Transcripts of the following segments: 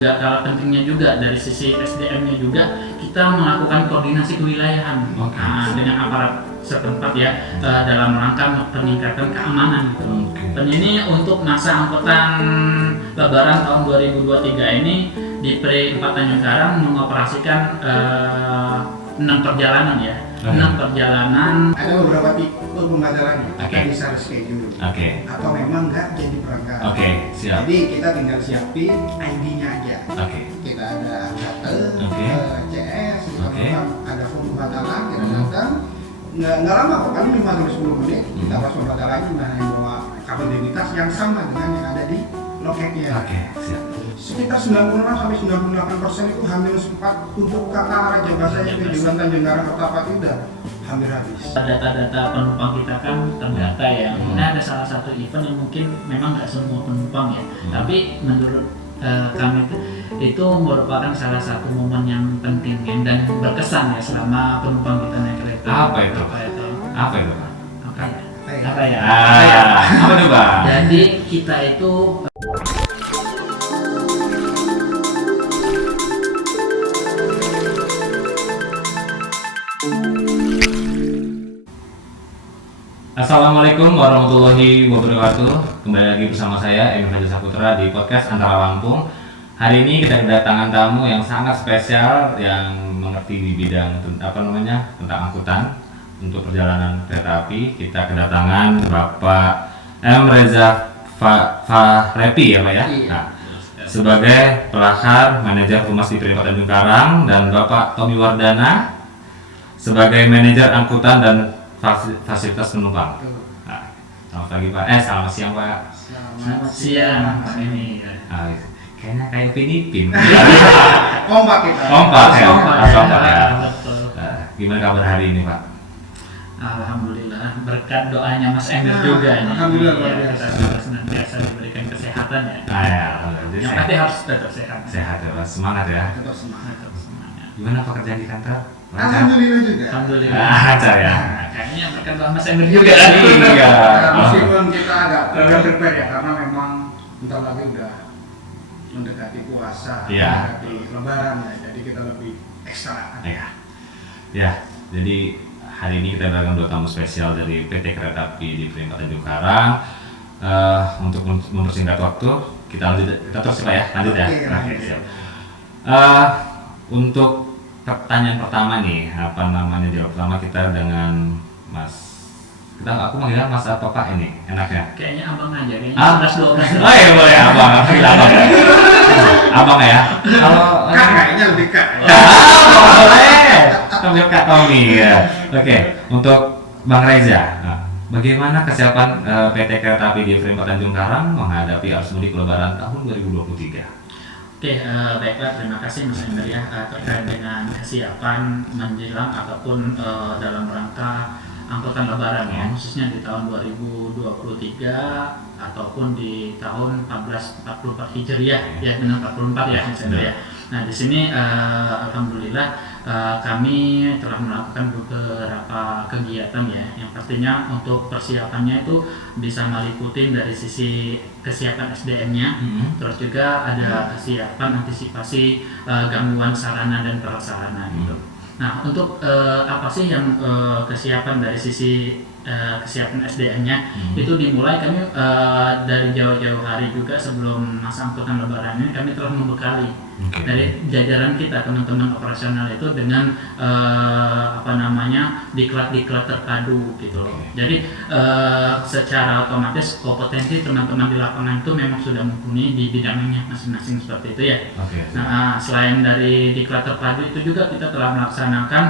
Gak kalah pentingnya juga dari sisi SDM-nya juga kita melakukan koordinasi kewilayahan dengan aparat setempat ya dalam rangka peningkatan keamanan gitu. Dan ini untuk masa angkutan Lebaran tahun 2023 ini di Pri 4 Tanjung Karang mengoperasikan 6 perjalanan ya. 6 perjalanan. Ada beberapa tipe pembatalan kita bisa reschedule atau memang nggak jadi berangkat. Siap. Jadi kita tinggal siapin ID-nya aja. Kita ada angkatan, CS, ada form pembatalan, kita datang. Nggak lama kok, paling 5-10 menit kita pas pembatalannya yang bawa kartu identitas yang sama dengan yang ada di loketnya. Siap. Sekitar 96-98% itu hamil sempat untuk kata Raja Basa yang tujuan Tanjung Karang Kertapati udah hampir habis. Data-data penumpang kita kan terdata ya. Nah, ada salah satu event yang mungkin memang nggak semua penumpang ya, tapi menurut kami itu merupakan salah satu momen yang penting dan berkesan ya selama penumpang kita naik kereta. Apa itu? Apa itu? Apa itu, Pak? Jadi kita itu Assalamualaikum warahmatullahi wabarakatuh. Kembali lagi bersama saya Emil Fajar Saputra di podcast Antara Lampung. Hari ini kita kedatangan tamu yang sangat spesial yang mengerti di bidang tentang angkutan untuk perjalanan kereta api. Kita kedatangan Bapak M. Reza Fahrepi ya Pak ya. Nah, sebagai pelakar manajer humas di Pri 4 Tanjung Karang dan Bapak Tommy Wardana sebagai manajer angkutan dan fasilitas penumpang. Nah, selamat pagi Pak. Selamat siang Pak. Selamat siang Pak ini. Kayaknya kayak Pinipin. Kompak kita. Kompak ya. Betul. Gimana kabar hari ini Pak? Alhamdulillah berkat doanya Mas Emil juga ini. Alhamdulillah luar biasa. Kita senantiasa diberikan kesehatan ya. Alhamdulillah. Yang pasti harus tetap sehat. Sehat ya Pak. Semangat ya. Tetap semangat. Gimana pekerjaan di kantor? Alhamdulillah juga. Alhamdulillah. Lancar ya. Kayaknya berkat doa Mas Emil juga. Iya. Meskipun kita agak prepare ya karena memang bentar lagi udah mendekati puasa, mendekati Lebaran ya, jadi kita lebih ekstra. Ya, jadi hari ini kita datang dua tamu spesial dari PT Kereta Api di Pri 4 Tanjung Karang. Untuk mempersingkat waktu, kita terus Pak ya, lanjut ya. Siap. Untuk pertanyaan pertama nih, jawab pertama kita dengan Mas. Aku manggilnya Mas apa Pak ini? Enaknya? Kayaknya abang aja, kayaknya 11-12. Oh iya boleh abang, abang ya. Abang ya. Kalau Kayaknya lebih kak. Boleh. Sambil Kak Tommy ya. Oke, untuk Bang Reza. Bagaimana kesiapan PT Kereta Api di Pri 4 Tanjung Karang menghadapi arus mudik Lebaran tahun 2023? Oke, baiklah, terima kasih Mas Emil ya terkait dengan kesiapan menjelang ataupun dalam rangka angkutan Lebaran ya, khususnya di tahun 2023 ataupun di tahun 1444 Hijriah ya, benar 44 ya Mas Emil ya. Nah di sini alhamdulillah kami telah melakukan beberapa kegiatan ya, yang pastinya untuk persiapannya itu bisa meliputi dari sisi kesiapan SDM-nya, terus juga ada kesiapan antisipasi gangguan sarana dan prasarana gitu. Nah untuk apa sih yang kesiapan dari sisi kesiapan SDM-nya itu dimulai kami dari jauh-jauh hari juga sebelum masa angkutan Lebaran ini kami telah membekali dari jajaran kita teman-teman operasional itu dengan diklat-diklat terpadu gitu loh. Jadi secara otomatis kompetensi teman-teman di lapangan itu memang sudah mumpuni di bidangnya masing-masing seperti itu ya. Nah selain dari diklat terpadu itu juga kita telah melaksanakan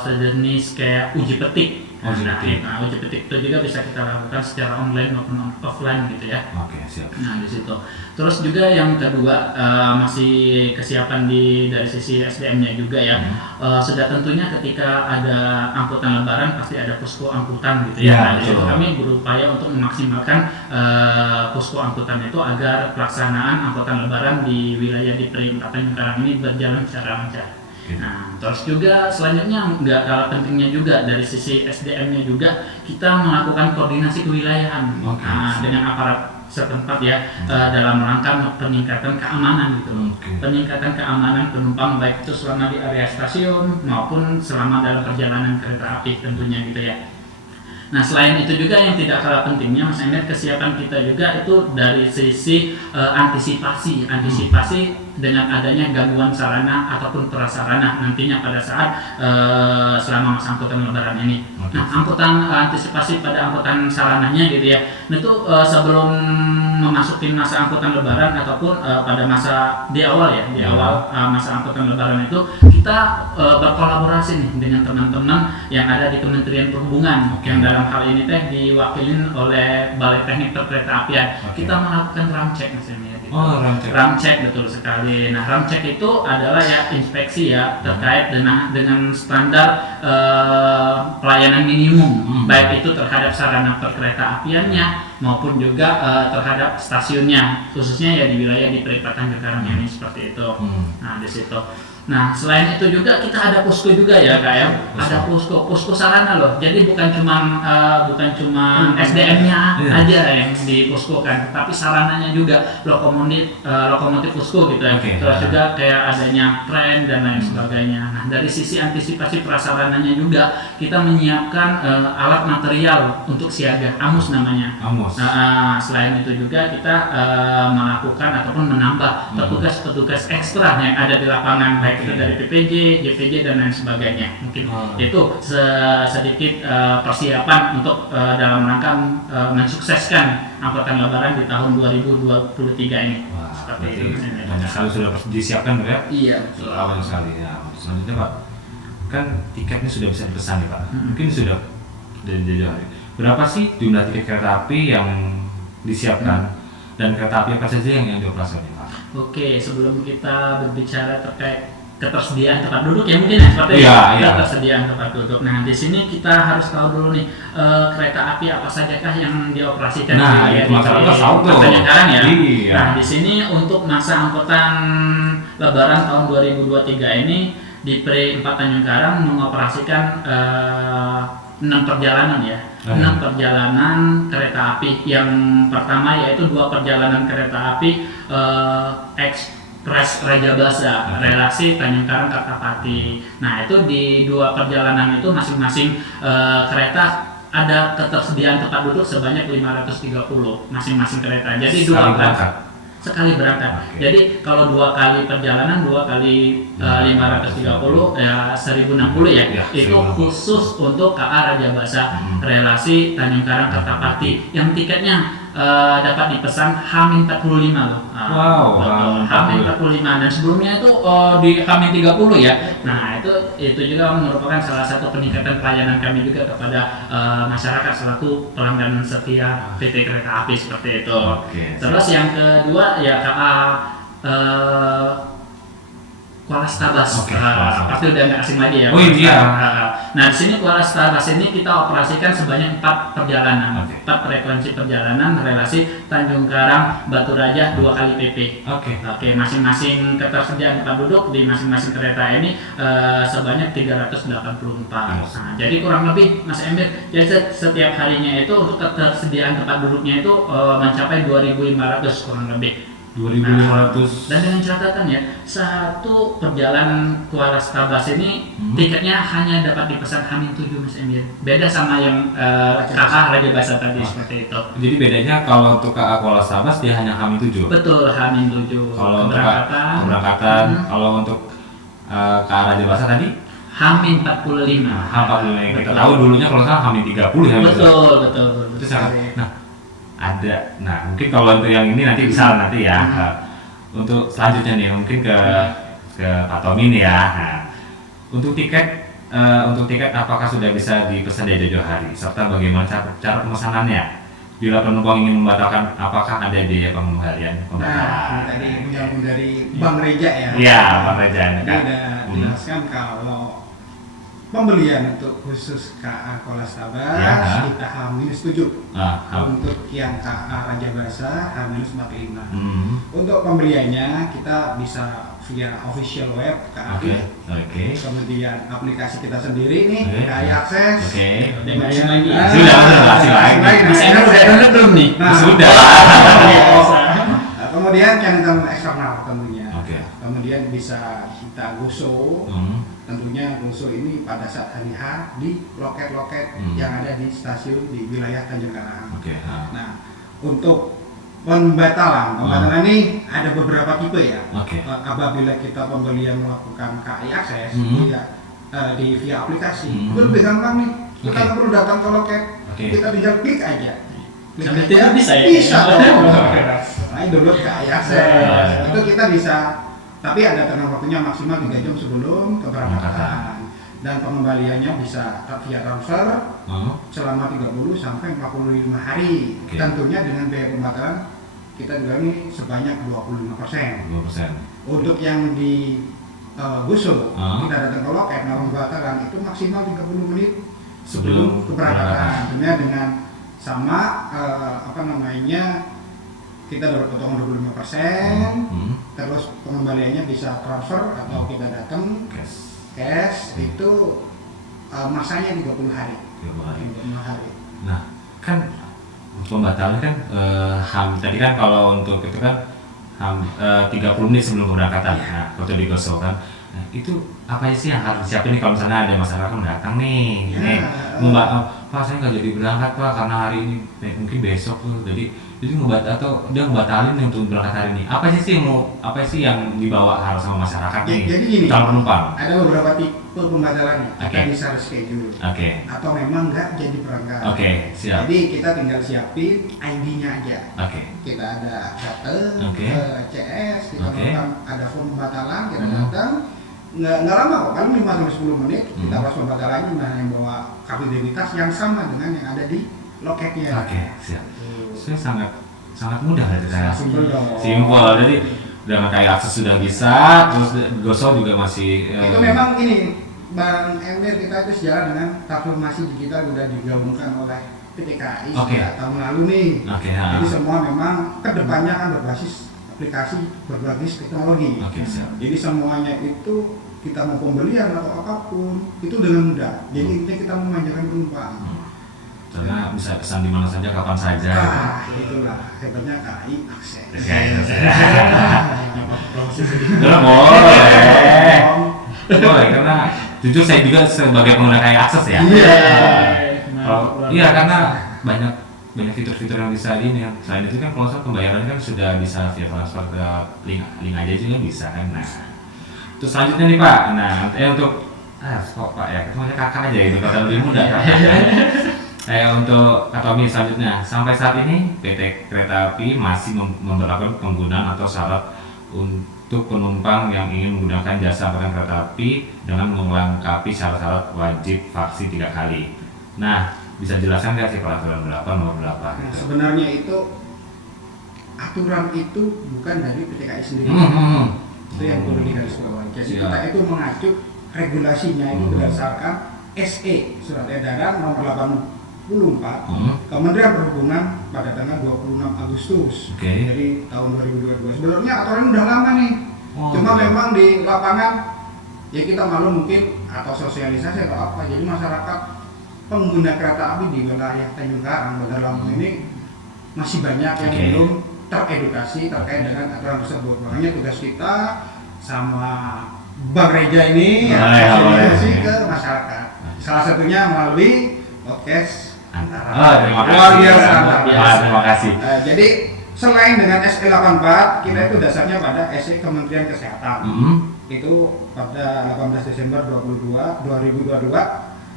sejenis kayak uji petik. Uji petik itu juga bisa kita lakukan secara online maupun offline gitu ya. Siap. Nah di situ. Terus juga yang kedua masih kesiapan dari sisi SDM-nya juga ya. Sudah tentunya ketika ada angkutan Lebaran pasti ada posko angkutan gitu ya. Nah di situ kami berupaya untuk memaksimalkan posko angkutan itu agar pelaksanaan angkutan Lebaran di wilayah di Pri 4 Tanjung Karang ini berjalan secara lancar. Nah, terus juga selanjutnya nggak kalah pentingnya juga dari sisi SDM-nya juga kita melakukan koordinasi kewilayahan dengan aparat setempat ya, dalam rangka peningkatan keamanan gitu. Peningkatan keamanan penumpang baik itu selama di area stasiun maupun selama dalam perjalanan kereta api tentunya gitu ya. Nah selain itu juga yang tidak kalah pentingnya Mas Emir, kesiapan kita juga itu dari sisi antisipasi dengan adanya gangguan sarana ataupun prasarana nantinya pada saat selama masa angkutan lebaran ini. Nah antisipasi pada angkutan sarananya gitu ya, itu sebelum memasuki masa angkutan lebaran ataupun pada masa di awal masa angkutan lebaran itu kita berkolaborasi nih dengan teman-teman yang ada di Kementerian Perhubungan yang dalam hal ini teh diwakilin oleh Balai Teknik Perkeretaapian. Kita melakukan ramcek misalnya gitu. Ramcek betul sekali. Nah ramcek itu adalah ya inspeksi ya terkait dengan standar pelayanan minimum baik itu terhadap sarana perkeretaapiannya maupun juga terhadap stasiunnya, khususnya ya di wilayah di Perempatan Cikarang ini seperti itu. Nah di situ. Nah selain itu juga kita ada posko juga ya Kak ya, ada posko sarana loh. Jadi bukan cuma SDM-nya aja yang diposkokan, tapi sarananya juga lokomotif posko gitu ya. Terus juga kayak adanya tren dan lain sebagainya. Nah dari sisi antisipasi prasarananya juga kita menyiapkan alat material untuk siaga, AMUS namanya. Nah, selain itu juga kita melakukan ataupun menambah petugas ekstra yang ada di lapangan baik itu dari PPJ, JPJ dan lain sebagainya. Mungkin itu sedikit persiapan untuk dalam rangka mensukseskan angkutan lebaran di tahun 2023 ini. Seperti itu. Banyak sekali sudah disiapkan ya? Iya. Banyak sekali ya. Selanjutnya Pak, kan tiketnya sudah bisa dipesan nih Pak. Mungkin sudah dari jauh hari. Berapa sih jumlah tiket kereta api yang disiapkan dan kereta api apa saja yang dioperasikan Pak? Oke, sebelum kita berbicara terkait ketersediaan tempat duduk ya mungkin ya seperti ketersediaan tempat duduk. Nah di sini kita harus tahu dulu nih kereta api apa sajakah yang dioperasikan di sekarang ya. Nah di sini untuk masa angkutan Lebaran tahun 2023 ini di Pre 4 Tanjung Karang mengoperasikan 6 perjalanan ya. 6 perjalanan kereta api. Yang pertama yaitu 2 perjalanan kereta api Ekspres Rajabasa relasi Tanjung Karang Kertapati. Nah itu di 2 perjalanan itu masing-masing kereta ada ketersediaan tempat duduk sebanyak 530 masing-masing kereta. Jadi sekali berangkat. Jadi kalau 2 kali perjalanan 2 kali 530 ya 1060 ya. Itu khusus untuk KA Rajabasa relasi Tanjung Karang Kertapati. Yang tiketnya dapat dipesan H-45 loh. H-45 dan sebelumnya itu di H-30 ya. Nah, itu juga merupakan salah satu peningkatan pelayanan kami juga kepada masyarakat selaku pelanggan setia PT Kereta Api seperti itu. Terus yang kedua ya KA Kuala Stabas. Pasti udah nggak asing lagi ya. Nah di sini Kuala Stabas ini kita operasikan sebanyak 4 perjalanan, 4 frekuensi perjalanan relasi Tanjung Karang Batu Raja 2 kali PP. Masing-masing ketersediaan tempat duduk di masing-masing kereta ini sebanyak 384. Nah, jadi kurang lebih Mas Emir, jadi setiap harinya itu untuk ketersediaan tempat duduknya itu mencapai 2.500 kurang lebih. 2.500. Dan dengan catatan ya, satu perjalanan Kuala Stabas ini tiketnya hanya dapat dipesan H-7 Mas Emir. Beda sama yang KA Rajabasa tadi seperti itu. Jadi bedanya kalau untuk KA Kuala Stabas dia hanya H-7. Betul, H-7. Kalau keberangkatan, kalau untuk KA Rajabasa tadi H-45. H-45. Kita tahu dulunya kalau salah H-30 ya. Betul. Itu sangat. Nah mungkin kalau untuk yang ini nanti bisa nanti ya. Untuk selanjutnya nih mungkin ke Pak Tommy nih ya. Nah, untuk tiket apakah sudah bisa dipesan dari jauh hari serta bagaimana cara pemesanannya? Bila penumpang ingin membatalkan, apakah ada biaya pengembalian? Nah, tadi menyambung dari Bang Reja ya. Iya, Bang Reja. Dia udah jelaskan kalau pembelian untuk khusus KA Kolastabas Ya. kita H-7. Untuk yang KA Raja Basa H-45. Untuk pembeliannya kita bisa via official web KAI. Kemudian aplikasi kita sendiri nih, KAI Akses. Masih lagi. Sudah udah download belum nih? Sudah. Kemudian channel eksternal tentunya. Kemudian bisa kita guso. Tentunya guso ini pada saat hari H di loket-loket yang ada di stasiun di wilayah Tanjung Karang. Nah, untuk pembatalan ini ada beberapa tipe ya. Apabila kita pembelian melakukan KAI Akses di via aplikasi, itu lebih gampang nih. Kita nggak perlu datang ke loket, kita tinggal klik aja. Sampai tidak bisa ya? Bisa dong. Nah, download KAI Akses. Itu kita bisa, tapi ada tengah waktunya maksimal 3 jam sebelum keberangkatan. Dan pengembaliannya bisa via transfer selama 30 sampai 45 hari. Tentunya dengan biaya pembatalan kita juga nih sebanyak 25%. Untuk yang di Guso, kita datang ke loket melakukan pembatalan itu maksimal 30 menit sebelum keberangkatan. Tentunya dengan sama kita dapat potongan 25%. Terus pengembaliannya bisa transfer atau kita datang cash. Itu masanya 30 hari. 30 hari. Nah, kan pembatalan kan tadi kan kalau untuk itu kan 30 menit sebelum keberangkatan. Nah, waktu di Goso kan. Nah, itu apa sih yang harus disiapin nih kalau misalnya ada masyarakat datang nih, Pak saya nggak jadi berangkat Pak karena hari ini mungkin besok tuh, jadi atau dia ngebatalin untuk berangkat hari ini. Apa sih yang dibawa harus sama masyarakat nih? Jadi gini, calon penumpang. Ada beberapa tipe pembatalan kita bisa reschedule. Atau memang nggak jadi berangkat. Siap. Jadi kita tinggal siapin ID-nya aja. Kita ada datang ke CS, kita ada form pembatalan, kita datang. Nggak lama kok, paling 5-10 menit kita pas pembatalannya yang bawa kartu identitas yang sama dengan yang ada di loketnya. Siap. Saya sangat mudah dari saya. Simpel dong. Jadi dengan KAI Akses sudah bisa, terus Goso juga masih. Itu memang ini Bang Emir, kita itu sejalan dengan transformasi digital udah digabungkan oleh PT KAI tahun lalu nih. Jadi semua memang kedepannya akan berbasis aplikasi berbasis teknologi. Jadi semuanya itu kita mau pembelian atau apapun itu dengan mudah. Jadi intinya kita memanjakan penumpang. Karena bisa pesan di mana saja, kapan saja. Itulah hebatnya KAI Akses. Boleh, karena jujur saya juga sebagai pengguna KAI Akses ya. Iya, karena banyak fitur-fitur yang bisa ini. Selain itu kan kalau pembayaran kan sudah bisa via transfer ke link aja juga bisa kan. Nah, terus selanjutnya nih Pak. Nah, untuk Pak ya, semuanya kakak aja itu kata lebih mudah kan. Untuk Katomi selanjutnya, sampai saat ini PT Kereta Api masih memberlakukan penggunaan atau syarat untuk penumpang yang ingin menggunakan jasa angkutan kereta api dengan melengkapi syarat-syarat wajib vaksin 3 kali. Nah, bisa jelaskan nggak sih peraturan berapa, nomor berapa? Gitu. Sebenarnya itu aturan itu bukan dari PT KAI sendiri. Itu yang perlu digarisbawahi. Jadi kita itu mengacu regulasinya itu berdasarkan SE Surat Edaran Nomor 84 Kementerian Perhubungan pada tanggal 26 Agustus dari tahun 2022. Sebenarnya aturan udah lama nih. Cuma memang di lapangan ya kita malu mungkin atau sosialisasi atau apa. Jadi masyarakat pengguna kereta api di wilayah Tanjung Karang, Bandar Lampung ini masih banyak yang belum teredukasi terkait dengan aturan tersebut. Makanya tugas kita sama Bang Reja ini sosialisasi ke masyarakat. Salah satunya melalui podcast Antara. Terima kasih. Jadi selain dengan SE 84, kita itu dasarnya pada SE Kementerian Kesehatan. Itu pada 18 Desember 2022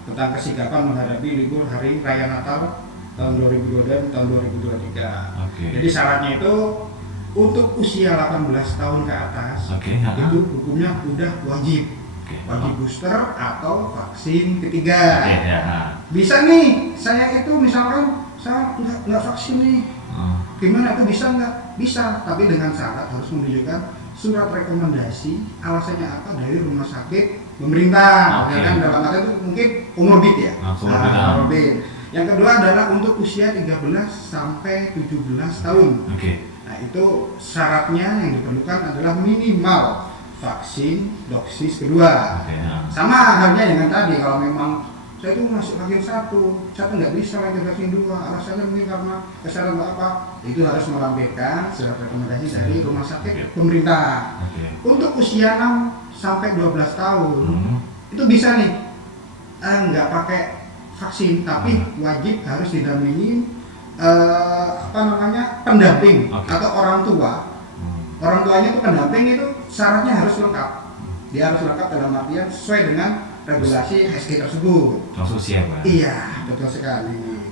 tentang kesigapan menghadapi libur hari raya Natal tahun 2022 dan tahun 2023. Jadi syaratnya itu untuk usia 18 tahun ke atas itu hukumnya udah wajib booster atau vaksin ketiga. Bisa nih, saya itu misalkan saya nggak vaksin nih, gimana itu bisa nggak? Bisa, tapi dengan syarat harus menunjukkan surat rekomendasi alasannya apa dari rumah sakit pemerintah, Oke. ya kan dalam arti itu mungkin comorbid ya. Comorbid. Yang kedua adalah untuk usia 13 sampai 17 tahun. Oke. Nah, itu syaratnya yang diperlukan adalah minimal vaksin dosis kedua. Oke. Sama halnya dengan tadi, kalau memang saya itu masuk vaksin satu nggak bisa lagi vaksin 2, alasannya mungkin karena kesalahan apa, itu harus melampirkan surat rekomendasi dari rumah sakit pemerintah. Oke. Untuk usia 6 sampai 12 tahun itu bisa nih nggak pakai vaksin, tapi wajib harus didampingi pendamping atau orang tua. Orang tuanya itu pendamping, itu syaratnya harus lengkap. Dia harus lengkap dalam artian sesuai dengan regulasi SG tersebut. Langsung siap, Pak? Iya, betul sekali.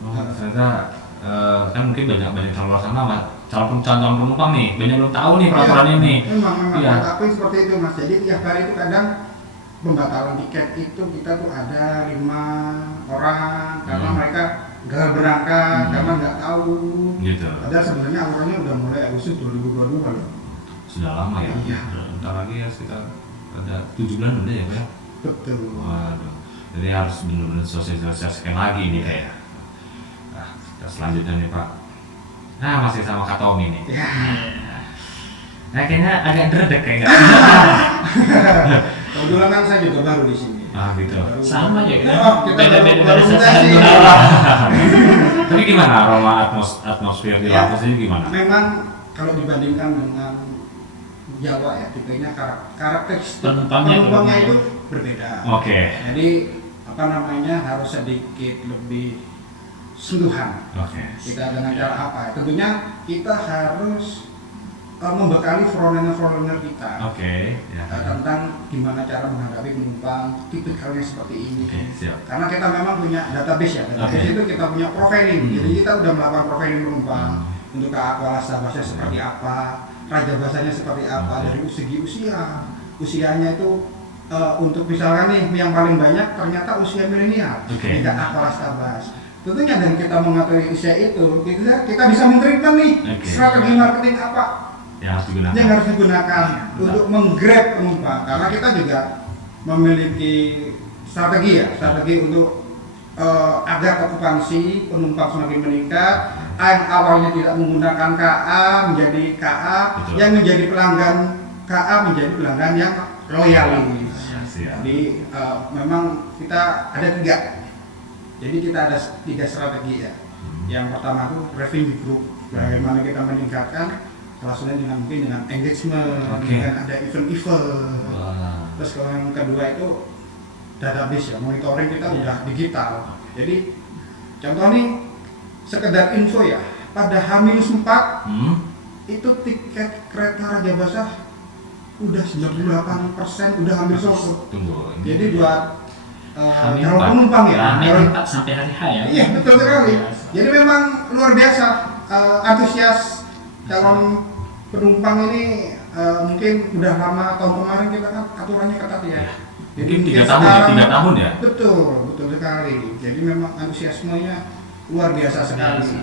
Ternyata kan mungkin banyak calon luar sana, Mas. Calon penumpang nih, banyak belum tahu nih peraturan ini. Memang. Iya. Tapi seperti itu, Mas. Jadi tiap hari itu kadang pembatalan tiket itu kita tuh ada 5 orang karena mereka gagal berangkat karena nggak tahu. Gitu. Padahal sebenarnya aturannya udah mulai Agustus 2022 loh. Sudah lama ya? Iya. Bentar lagi ya, sekitar ada 7 bulan udah ya, Pak? Betul. Waduh. Jadi harus benar-benar sosialisasikan lagi nih kayak. Nah, kita selanjutnya nih, Pak. Nah, masih sama Kak Tommy nih. Ya. Nah, kayaknya agak dredeg kayaknya. Kebetulan kan saya juga baru di sini. Ah, gitu. Sama ya kita. Kita Beda-beda baru dari mutasi. Tapi gimana aroma atmosfer di Ya, lapas ini gimana? memang kalau dibandingkan dengan Jawa ya, tipenya karakteristik Penumpangnya itu berbeda. Oke. Jadi harus sedikit lebih sentuhan. Oke. Kita dengan cara apa? Tentunya kita harus membekali frontliner kita. Oke. Ya. Tentang gimana cara menghadapi penumpang, tipikalnya seperti ini. Oke, siap. Karena kita memang punya database ya. Database Oke. itu kita punya profiling. Jadi kita udah melakukan profiling penumpang. Untuk kualitas bahasa seperti apa, raja bahasanya seperti apa, dari segi usianya itu untuk misalnya nih yang paling banyak ternyata usia milenial. Oke. Tidak kualitas tabas. Tentunya dengan kita mengetahui usia itu, kita bisa men-treatment nih strategi marketing apa yang harus digunakan untuk menggrab penumpang, karena kita juga memiliki strategi untuk agar okupansi penumpang semakin meningkat, yang awalnya tidak menggunakan KA menjadi KA, betul. Yang menjadi pelanggan KA menjadi pelanggan yang loyalis. Jadi memang kita ada 3. Jadi kita ada 3 strategi ya. Yang pertama itu revenue group, bagaimana kita meningkatkan relasionnya dengan engagement, dengan ada event-event. Terus kalau yang kedua itu database ya, monitoring kita udah digital. Jadi contoh nih, sekedar info ya, pada H-4 itu tiket kereta Raja Basah udah 98% udah hampir sold. Jadi buat calon penumpang ya, H-4 sampai hari H ya. Iya, betul sekali. Jadi memang luar biasa antusias calon penumpang ini. Mungkin udah lama, tahun kemarin kita kan aturannya ketat ya. Jadi mungkin 3 tahun ya. Betul sekali. Jadi memang antusiasmenya luar biasa sekali.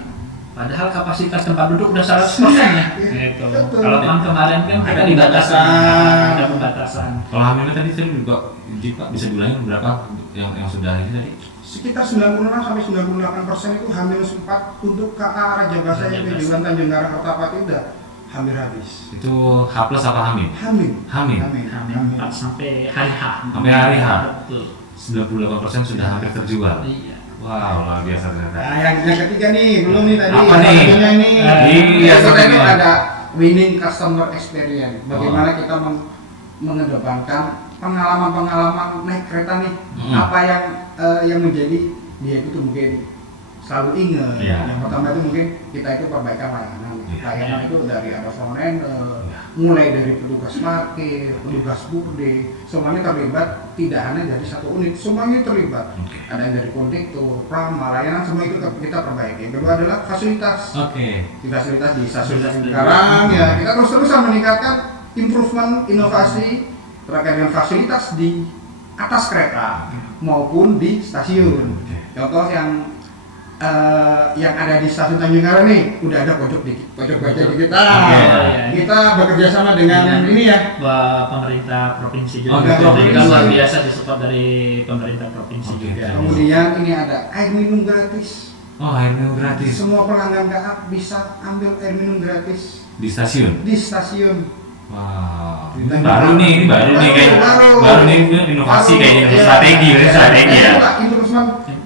Padahal kapasitas tempat duduk udah 100% ya. Gitu. Betul. Kalau kemarin kan Ada pembatasan. Kalau hamilnya tadi saya juga Pak bisa diulangi berapa yang sudah ini tadi? Sekitar 96 sampai 98% itu H-4 untuk KA Raja Basah yang tujuan Tanjung Karang Kertapati udah hampir habis. Itu H plus apa Hamin? Hamin. 4 sampai hari H. Sampai hari H. Betul. 98% sudah hampir terjual. Iya. Wow, luar biasa ternyata. Nah, yang ketiga nih, belum nih tadi. Apa nih? Iya, kita itu ada winning customer experience. Bagaimana kita mengedepankan pengalaman naik kereta nih. Apa yang menjadi dia itu mungkin selalu ingat. Yang pertama itu mungkin kita itu perbaikan layanan. Layanan itu dari ada frontliner, mulai dari petugas parkir, petugas burde, semuanya terlibat. Tidak hanya dari satu unit, semuanya terlibat. Ada yang dari kondektur, prama, layanan, semua itu kita perbaiki. Yang kedua adalah fasilitas. Fasilitas di stasiun sekarang ya, kita terus-terusan meningkatkan improvement, inovasi terkait dengan fasilitas di atas kereta maupun di stasiun. Contoh yang yang ada di stasiun Tanjung Karang nih udah ada pojok baca dikit. Kita bekerja sama dengan ini ya, pemerintah provinsi juga. Jadi kita luar biasa disupport dari pemerintah provinsi juga. Kemudian ini ada air minum gratis. Oh, air minum gratis. Semua pelanggan KA bisa ambil air minum gratis Di stasiun. Wow. Ini baru nih kayak baru nih inovasi kayaknya strategi ya.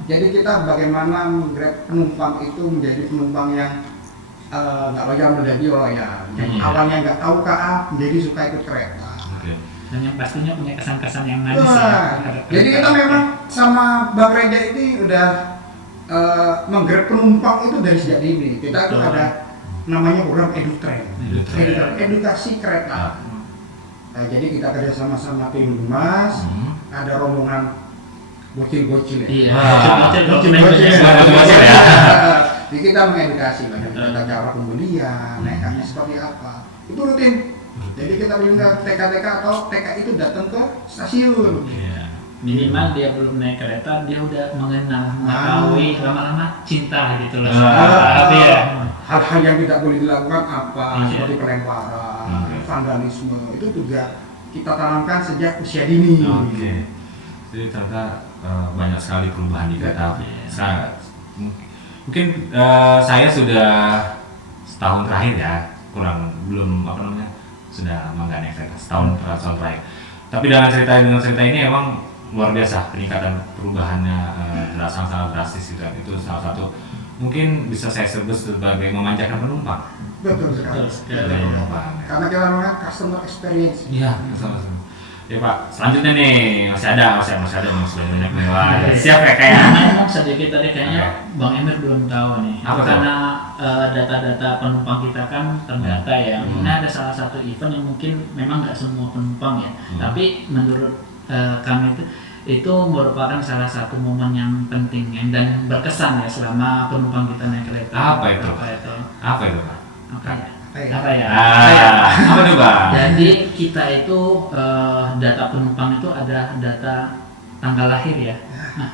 Jadi kita bagaimana menggrab penumpang itu menjadi penumpang yang nggak loyal menjadi loyal. Yang awalnya nggak tahu KA menjadi suka ikut kereta. Dan yang pastinya punya kesan-kesan yang manis ya. Jadi kita memang sama Bang Reja ini udah menggrab penumpang itu dari sejak dini. Kita tuh ada namanya program EduTrain, edukasi kereta. Jadi kita kerja sama tim Humas, ada rombongan bocil-bocil ya. Bocil ya. Jadi kita mengedukasi bagaimana cara pembelian, naiknya seperti apa. Itu rutin. Jadi kita minta TK atau TK itu datang ke stasiun. Minimal dia belum naik kereta, dia udah mengenal, mengetahui, lama-lama cinta gitu loh. Hal-hal yang tidak boleh dilakukan apa, seperti pelemparan, vandalisme, itu juga kita tanamkan sejak usia dini. Jadi ternyata banyak sekali perubahan di kereta api. Mungkin saya sudah setahun terakhir ya, sudah naik kereta setahun terakhir. Tapi dengan cerita ini emang luar biasa peningkatan perubahannya, sangat drastis gitu. Itu salah satu mungkin bisa saya sebut sebagai memanjakan penumpang. Betul sekali. Karena kita menggunakan customer experience. Iya, betul. Ya Pak, selanjutnya nih masih ada yang sudah banyak mewah. Siap ya kayaknya. Sedikit tadi kayaknya Bang Emir belum tahu nih. Karena data-data penumpang kita kan terdata ya. Ini ada salah satu event yang mungkin memang nggak semua penumpang ya. Tapi menurut kami itu merupakan salah satu momen yang penting dan berkesan ya selama penumpang kita naik kereta. Apa itu Pak? Apa ya? Apa tuh Bang? Jadi kita itu data penumpang itu ada data tanggal lahir ya. Nah,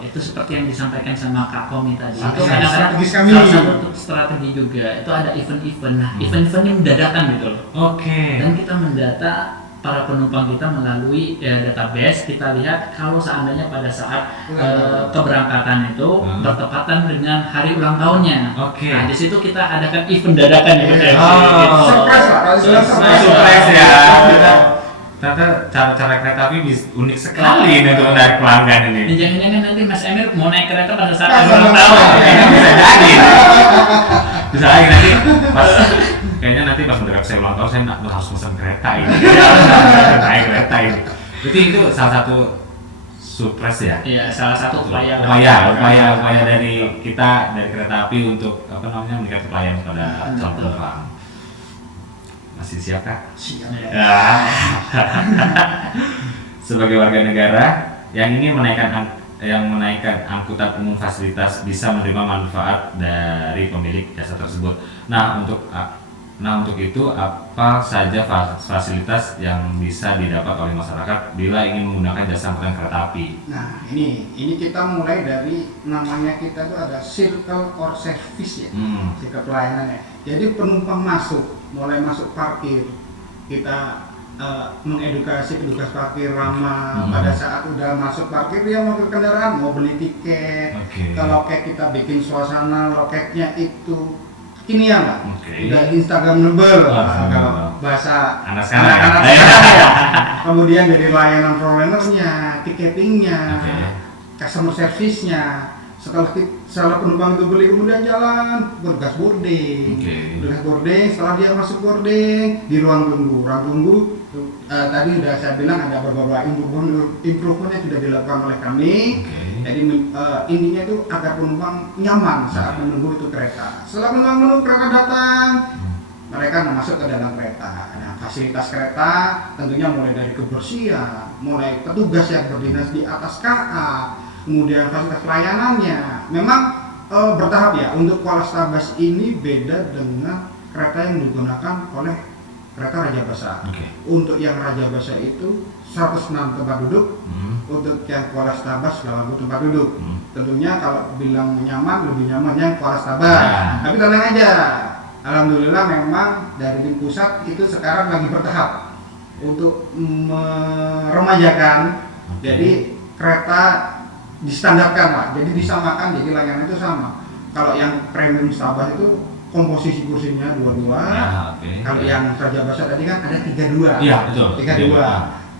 itu seperti yang disampaikan sama Kak Komi tadi. Itu kadang-kadang salah satu strategi juga. Itu ada event-event. Nah, event-eventnya mendadakan gitu loh. Dan kita mendata para penumpang kita melalui database. Kita lihat kalau seandainya pada saat keberangkatan itu bertepatan dengan hari ulang tahunnya. Nah, di situ kita adakan event dadakan ya. Surprise ya. Ternyata cara kereta api unik sekali untuk menarik pelanggan ini. Jangan-jangan nanti Mas Emir mau naik kereta pada saat ulang tahun. Bisa lagi nanti kayaknya nanti pas mendarat saya ulang tahun saya harus pesan kereta ini. Naik kereta ini. Berarti itu salah satu surprise ya? Iya, salah satu upaya dari kita dari kereta api untuk meningkatkan pelayanan kepada calon penumpang. Masih siap Kak? Siap. Sebagai warga negara yang ingin menaikkan angkutan umum fasilitas bisa menerima manfaat dari pemilik jasa tersebut. Nah untuk itu apa saja fasilitas yang bisa didapat oleh masyarakat bila ingin menggunakan jasa angkutan kereta api? Nah ini kita mulai dari namanya kita tuh ada circle or service ya, circle pelayanan ya. Jadi penumpang mulai masuk parkir, kita mengedukasi petugas parkir ramah. Pada saat udah masuk parkir dia mau ke kendaraan, mau beli tiket. Kalau kayak kita bikin suasana loketnya itu kekinian lah, udah Instagramable kalau bahasa anak-anak ya. Kemudian dari layanan providernya, tiketingnya, customer service-nya. Setelah penumpang itu beli kemudian jalan bergas boarding. Setelah dia masuk boarding di ruang tunggu tadi udah saya bilang ada beberapa improvement yang sudah dilakukan oleh kami. Jadi intinya itu agar penumpang nyaman saat menunggu itu kereta. Setelah penumpang menunggu kereta datang, mereka masuk ke dalam kereta. Nah, fasilitas kereta tentunya mulai dari kebersihan, mulai petugas yang berdinas di atas KA, kemudian fasilitas pelayanannya memang bertahap ya. Untuk Polrestabes ini beda dengan kereta yang digunakan oleh kereta Raja Basa. Okay. Untuk yang Raja Basa itu 106 tempat duduk, untuk yang Kuala Stabas 80 tempat duduk. Tentunya kalau bilang nyaman, lebih nyamannya Kuala Stabas. Tapi tenang aja, alhamdulillah memang dari tim pusat itu sekarang lagi bertahap untuk meremajakan. Jadi kereta distandarkan lah, jadi disamakan, jadi layanan itu sama. Kalau yang premium Stabas itu komposisi kursinya 22. Kalau yang Raja Basa tadi kan ada 32. Iya, betul. 32.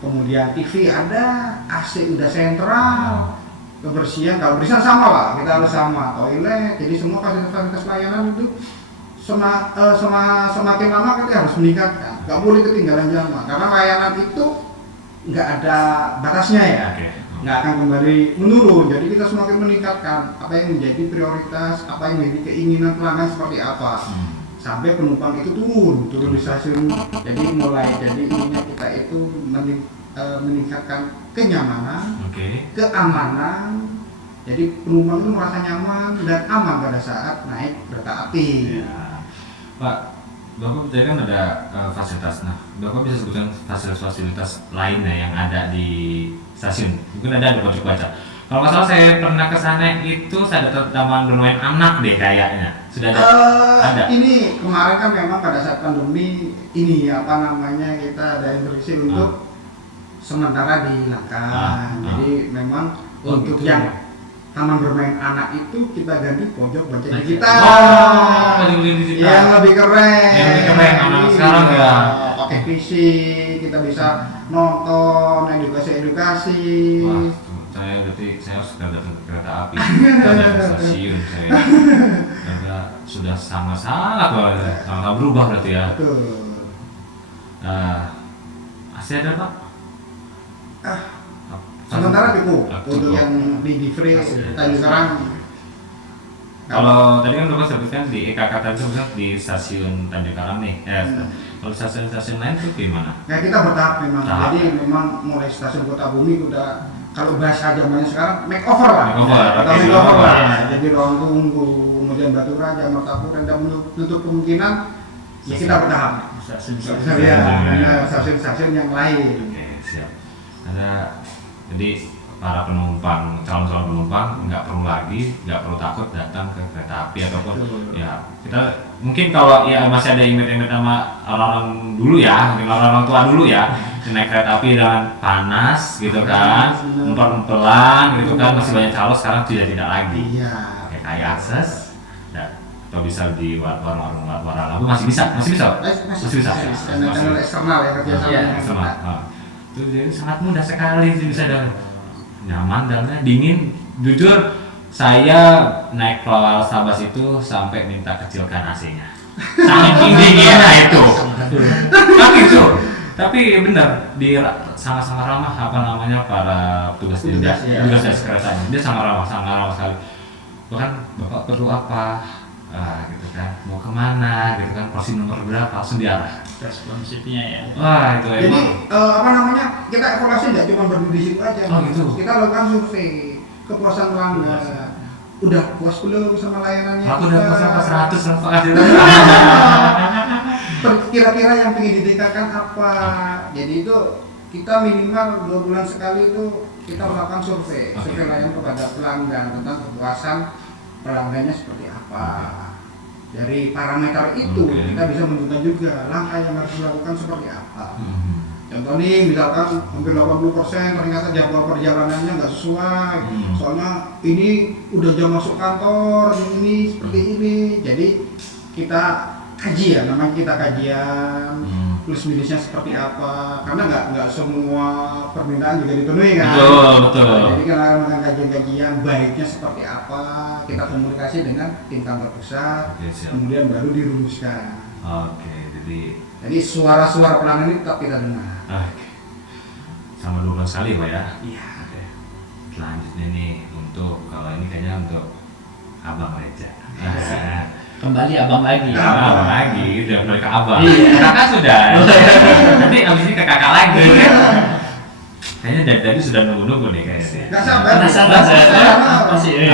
Kemudian TV ada, AC udah sentral. Kebersihan, kalau kebersihan sama lah, kita harus sama. Toilet, jadi semua fasilitas layanan itu semakin lama kita harus meningkatkan. Gak boleh ketinggalan zaman, karena layanan itu nggak ada batasnya ya. Nggak akan kembali menurun, jadi kita semakin meningkatkan apa yang menjadi prioritas, apa yang menjadi keinginan pelanggan seperti apa, sampai penumpang itu turun di stasiun. Jadi ininya kita itu meningkatkan kenyamanan, keamanan, jadi penumpang itu merasa nyaman dan aman pada saat naik kereta api. Ya. Pak, Bapak tadi kan ada fasilitas. Nah, Bapak bisa sebutkan fasilitas lainnya yang ada di stasiun? Mungkin ada pojok baca. Kalau nggak salah saya pernah ke sana itu ada taman bermain anak deh kayaknya. Sudah ada. Ini kemarin kan memang pada saat pandemi ini kita ada instruksi untuk sementara dihilangkan. Jadi memang untuk gitu. yang taman bermain anak itu kita ganti pojok baca digital. Yang lebih keren. Yang lebih keren anak sekarang ya. Pakai PC, kita bisa nonton edukasi. Wah, saya harus datang ke kereta api, ke stasiun saya. Karena sudah sangat berubah berarti ya. Betul. Masih ada Pak? Sementara cukup untuk yang di free tadi sekarang. Kalau tadi kan Bapak sebutkan di EKK tadi sebutkan di stasiun Tanjung Karang nih. Kalau stasiun-stasiun lain itu gimana? Ya kita bertahap memang. Jadi memang mulai stasiun Kota Bumi udah, kalau bahasa zamannya sekarang makeover lah. Makeover lah. Jadi ruang tunggu, kemudian Batu Raja, Martapura, dan menutup kemungkinan ya kita bertahap. Stasiun yang lain. Oke, siap. Jadi para calon penumpang nggak perlu takut datang ke kereta api ataupun ya kita mungkin kalau ya masih ada imit-imit sama orang-orang dulu ya, mungkin orang-orang tua dulu ya, naik kereta api dengan panas gitu kan, empel-empelan gitu kan, masih banyak calon. Sekarang tidak lagi. Kayak akses atau bisa di warung-warung lampu masih bisa. Channel eksternal ya kerjasama. Itu jadi sangat mudah sekali sih, bisa dan nyaman, dalamnya dingin. Jujur saya naik Kuala Stabas itu sampai minta kecilkan AC-nya. Saking dinginnya itu. Tapi benar sangat ramah para tugas keretanya. Dia sangat ramah sekali. Bahkan Bapak perlu apa? Gitu kan, mau kemana gitu kan, porsi nomor berapa, langsung diarah. Responsifnya ya. Wah, itu emang. Jadi kita evaluasi nggak cuma berdiri di situ aja. Gitu. Kita lakukan survei kepuasan pelanggan. Udah puas belum sama layanannya? Aku udah puas sampai 100 lah Pak. Kira-kira yang ingin ditingkatkan apa? Jadi itu kita minimal 2 bulan sekali itu kita melakukan survei layanan kepada pelanggan tentang kepuasan pelanggannya seperti apa. Dari parameter itu kita bisa menentukan juga langkah yang harus dilakukan seperti apa. Contoh nih, misalkan hampir 80% ternyata jadwal perjalanannya nggak sesuai. Soalnya ini udah jam masuk kantor, ini seperti ini. Jadi kita kaji ya, namanya kita kajian. Plus minusnya seperti apa, karena nggak semua permintaan juga dipenuhi kan. Betul. Jadi kita melakukan kajian baiknya seperti apa, kita komunikasi dengan tim kantor pusat, kemudian baru dirumuskan. Jadi suara-suara pelanggan ini tetap kita dengar. Sama 2 bulan sekali Pak ya. Iya. Selanjutnya nih kalau ini kayaknya untuk Abang Reja. Kembali abang lagi. Udah mulai ke abang. Kakak sudah. Nanti abis ini ke kakak lagi. Kayaknya dari tadi sudah nunggu nih kayaknya. Nggak sabar. Penasaran saya. Masih.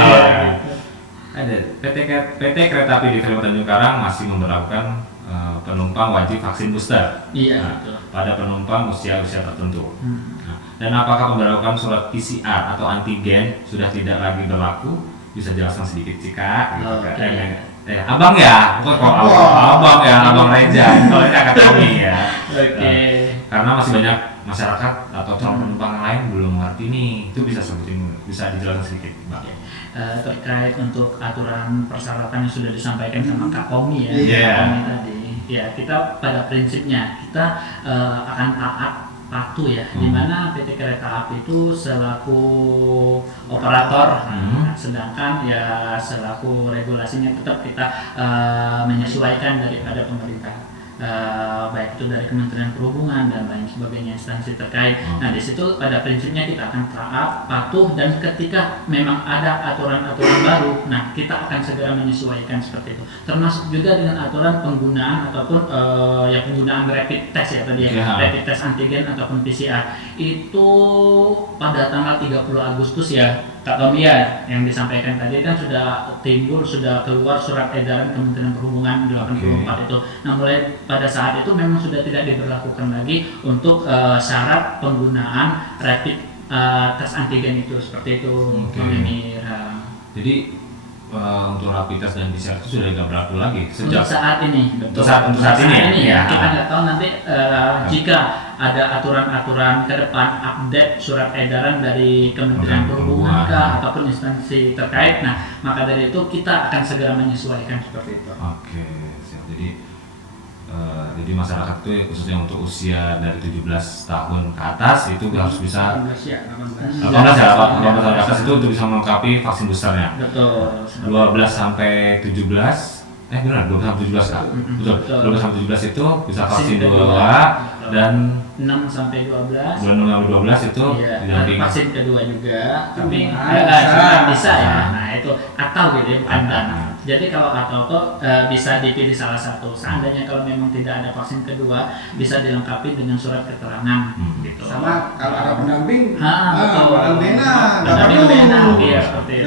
Ada PT Kereta Api Diferi Tanjung Karang masih memberlakukan penumpang wajib vaksin booster. Iya. Pada penumpang usia tertentu. Nah, dan apakah pemberlakuan surat PCR atau antigen sudah tidak lagi berlaku? Bisa jelaskan sedikit sih Kak. Gitu, Abang ya, abang ya, Abang Reza. Kalau ini Kakak Tommy ya. Oke. Karena masih banyak masyarakat atau calon penumpang lain belum mengerti nih. Itu bisa dijelaskan sedikit, Mbak. Terkait untuk aturan persyaratan yang sudah disampaikan sama Kak Tommy ya, Kak Tommy tadi, ya kita pada prinsipnya kita akan taat patuh ya, di mana PT Kereta Api itu selaku operator, sedangkan ya selaku regulasinya tetap kita menyesuaikan daripada pemerintah. Baik itu dari Kementerian Perhubungan dan lain sebagainya instansi terkait. Nah di situ pada prinsipnya kita akan taat, patuh, dan ketika memang ada aturan-aturan baru, nah kita akan segera menyesuaikan seperti itu. Termasuk juga dengan aturan penggunaan ataupun penggunaan rapid test ya tadi ya, rapid test antigen ataupun PCR itu pada tanggal 30 Agustus ya. Kak Tommy ya, yang disampaikan tadi kan sudah keluar surat edaran Kementerian Perhubungan 84 itu. Nah mulai pada saat itu memang sudah tidak diberlakukan lagi untuk syarat penggunaan rapid tes antigen itu seperti itu. Jadi untuk rapid test dan PCR itu sudah tidak berlaku lagi sejak untuk saat ini. Untuk saat ini ya. Kita nggak tahu nanti jika ada aturan-aturan ke depan update surat edaran dari Kementerian Perhubungan ataupun instansi terkait. Nah, maka dari itu kita akan segera menyesuaikan seperti itu. Oke, siap. Jadi masyarakat itu khususnya untuk usia dari 17 tahun ke atas itu harus bisa 18 tahun ke atas itu untuk bisa melengkapi vaksin boosternya. Betul. 12 sampai 17 benar 12 sampai 17 Kak. Betul. 12 sampai 17 itu bisa vaksin 2 dan 6 sampai 12. 6 sampai 12 itu didampingi vaksin kedua juga, tapi bisa ya. Nah, itu atau gitu ya, bukan dan. Jadi kalau atau kok bisa dipilih salah satu. Seandainya kalau memang tidak ada vaksin kedua, bisa dilengkapi dengan surat keterangan gitu. Sama kalau ada pendamping, pendamping iya seperti itu.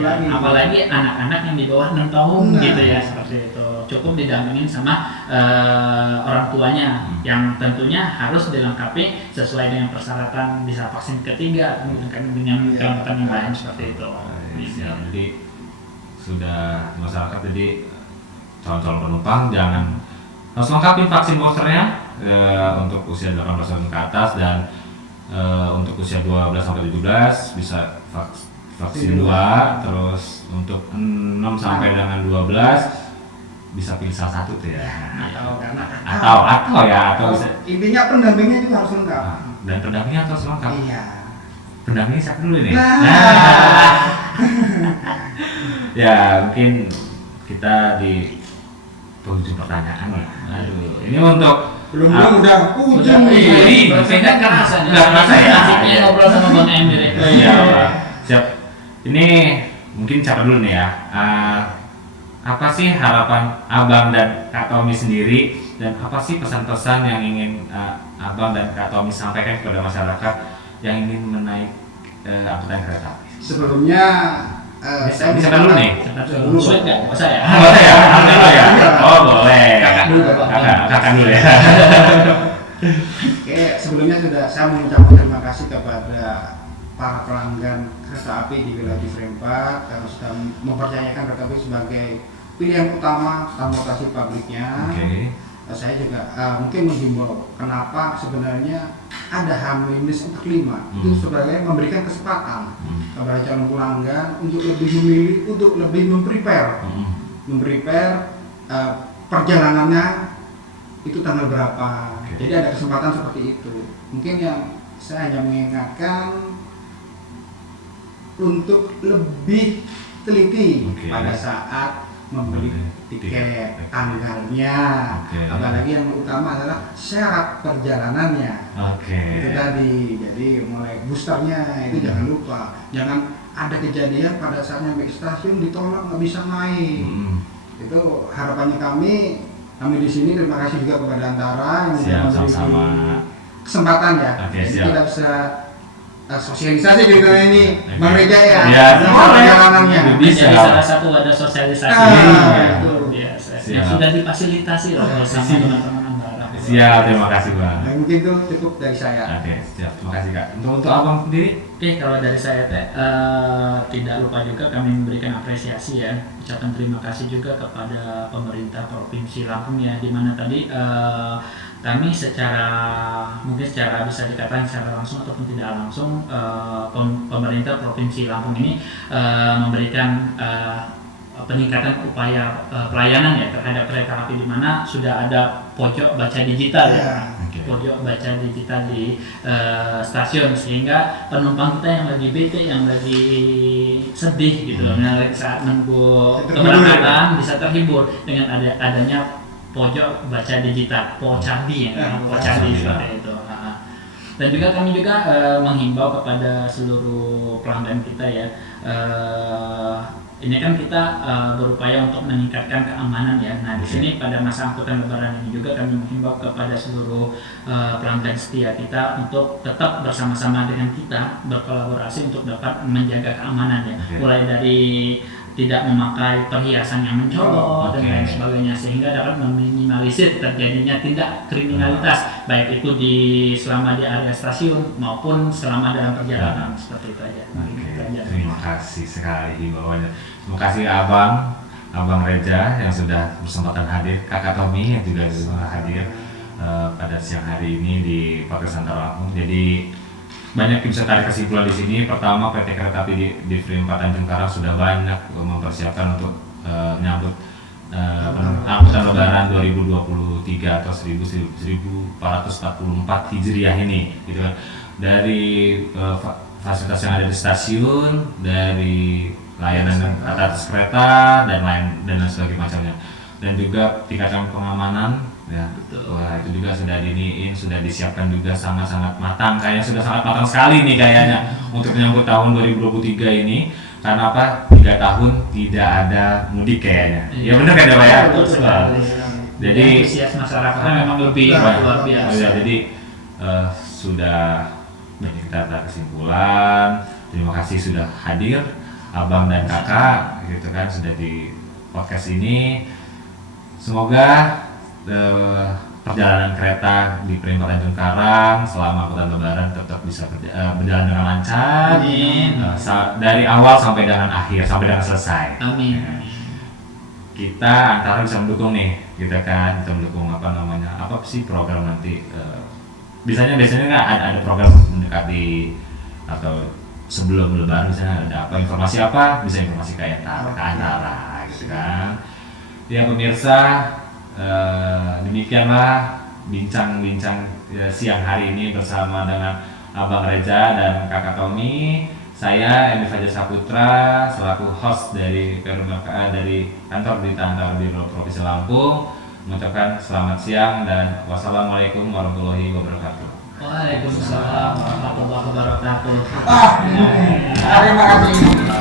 Lagi. Apalagi anak-anak yang di bawah 6 tahun gitu ya, seperti itu. Cukup didampingin sama orang tuanya yang tentunya harus dilengkapi sesuai dengan persyaratan, bisa vaksin ketiga atau dengan kelengkapan yang lain seperti itu. Jadi sudah masyarakat, jadi calon-calon penumpang jangan harus lengkapin vaksin boosternya untuk usia 18 tahun ke atas, dan untuk usia 12 sampai 17 bisa vaksin 2, terus untuk 6 sampai dengan 12 bisa pilih salah satu tuh ya. Atau bisa. Intinya pendampingnya juga harus lengkap. Dan pendampingnya harus lengkap. Iya. Pendampingnya siapa dulu nih? Ya mungkin kita di penghujung pertanyaan nih. Aduh, ini untuk belum udah ujung nih. Berbeda kan rasanya. Asiknya ngobrol sama Bang Emir. Iya, siap. Ini mungkin siapa dulu nih ya? Apa sih harapan Abang dan Kak Tommy sendiri, dan apa sih pesan-pesan yang ingin Abang dan Kak Tommy sampaikan kepada masyarakat yang ingin menaik angkutan kereta api? Sebelumnya bisa dulu nih. Sulit nggak? Saya. Boleh ya? Ya? Oh boleh. Kakak dulu. Kakak dulu ya. Oke, sebelumnya saya mengucapkan terima kasih kepada para pelanggan kereta api di wilayah Diferi 4 karena sudah mempercayakan kereta api sebagai pilihan utama transportasi publiknya. Saya juga mungkin menghimbau kenapa sebenarnya ada H-45 itu sebenarnya memberikan kesempatan kepada calon pelanggan untuk lebih memilih, untuk lebih memprepare perjalanannya itu tanggal berapa. Jadi ada kesempatan seperti itu. Mungkin yang saya hanya mengingatkan untuk lebih teliti pada saat membeli tiket, tanggalnya, apalagi yang utama adalah syarat perjalanannya. Itu tadi. Jadi mulai boosternya itu jangan lupa, jangan ada kejadian pada saat nyampe stasiun ditolak nggak bisa naik. Itu harapannya kami di sini. Terima kasih juga kepada Antara yang memberi kesempatan ya. Jadi kita bisa sosialisasi juga ini Bang Reja ya. Ya, perjalanannya. bisa. Jadi salah satu wadah sosialisasi yang sudah difasilitasi loh sama teman-teman Antara. Siap, terima kasih Bang. Nah, mungkin itu cukup dari saya. Oke, siap, terima kasih Kak. Untuk Abang sendiri? Oke, kalau dari saya tidak lupa juga kami memberikan apresiasi ya, ucapan terima kasih juga kepada pemerintah Provinsi Lampung ya, di mana tadi kami mungkin secara bisa dikatakan secara langsung ataupun tidak langsung pemerintah Provinsi Lampung ini memberikan peningkatan upaya pelayanan ya terhadap kereta api, di mana sudah ada pojok baca digital ya. Pojok baca digital di stasiun, sehingga penumpang kita yang lagi bete, yang lagi sedih gitu, yang lagi saat nunggu keberangkatan bisa terhibur dengan adanya pojok baca digital, Pocadi ya, Pocadi seperti itu. Dan juga kami juga menghimbau kepada seluruh pelanggan kita ya. Ini kan kita berupaya untuk meningkatkan keamanan ya. Nah, di sini pada masa angkutan Lebaran ini juga kami menghimbau kepada seluruh pelanggan setia kita untuk tetap bersama-sama dengan kita, berkolaborasi untuk dapat menjaga keamanan ya. Mulai dari tidak memakai perhiasan yang mencolok dan lain sebagainya, sehingga dapat meminimalisir terjadinya tindak kriminalitas, baik itu selama di area stasiun maupun selama dalam perjalanan. Seperti itu aja. Terima kasih sekali himbauannya. Terima kasih Abang Reja yang sudah berkesempatan hadir, Kakak Tommy yang juga sudah hadir pada siang hari ini di podcast Antara Lampung. Jadi banyak yang bisa tarik kesimpulan di sini. Pertama, PT Kereta Api di Frame Tanjung Karang sudah banyak mempersiapkan untuk menyambut angkutan Lebaran 2023 atau 1444 Hijriah ini, gitu kan. Dari fasilitas yang ada di stasiun, dari layanan atas kereta dan lain sebagainya macamnya, dan juga tingkatan pengamanan. Ya, wah itu juga sudah sudah disiapkan juga sangat-sangat matang, kayaknya sudah sangat matang sekali nih kayaknya untuk menyambut tahun 2023 ini. Karena apa? 3 tahun tidak ada mudik kayaknya. Ya benar kan ya Pak ya? Jadi antusias masyarakatnya memang lebih luar biasa. Ya, jadi sudah banyak kita kesimpulan. Terima kasih sudah hadir Abang dan Kakak, gitu kan, sudah di podcast ini. Semoga perjalanan kereta di Frame Tanjung Karang selama angkutan Lebaran tetap bisa berjalan dengan lancar. Dari awal sampai dengan akhir, sampai dengan selesai. Amin. Kita antara bisa mendukung nih, kita kan bisa mendukung apa sih program nanti. Biasanya nggak ada program mendekati atau sebelum Lebaran, misalnya ada apa informasi apa, bisa informasi ke antara gitu kan. Ya pemirsa, demikianlah bincang-bincang siang hari ini bersama dengan Abang Reja dan Kakak Tommy. Saya Emi Fajar Saputra selaku host dari dari kantor Berita Antara Biro Provinsi Lampung mengucapkan selamat siang dan wassalamualaikum warahmatullahi wabarakatuh. Waalaikumsalam warahmatullahi wabarakatuh. Terima kasih.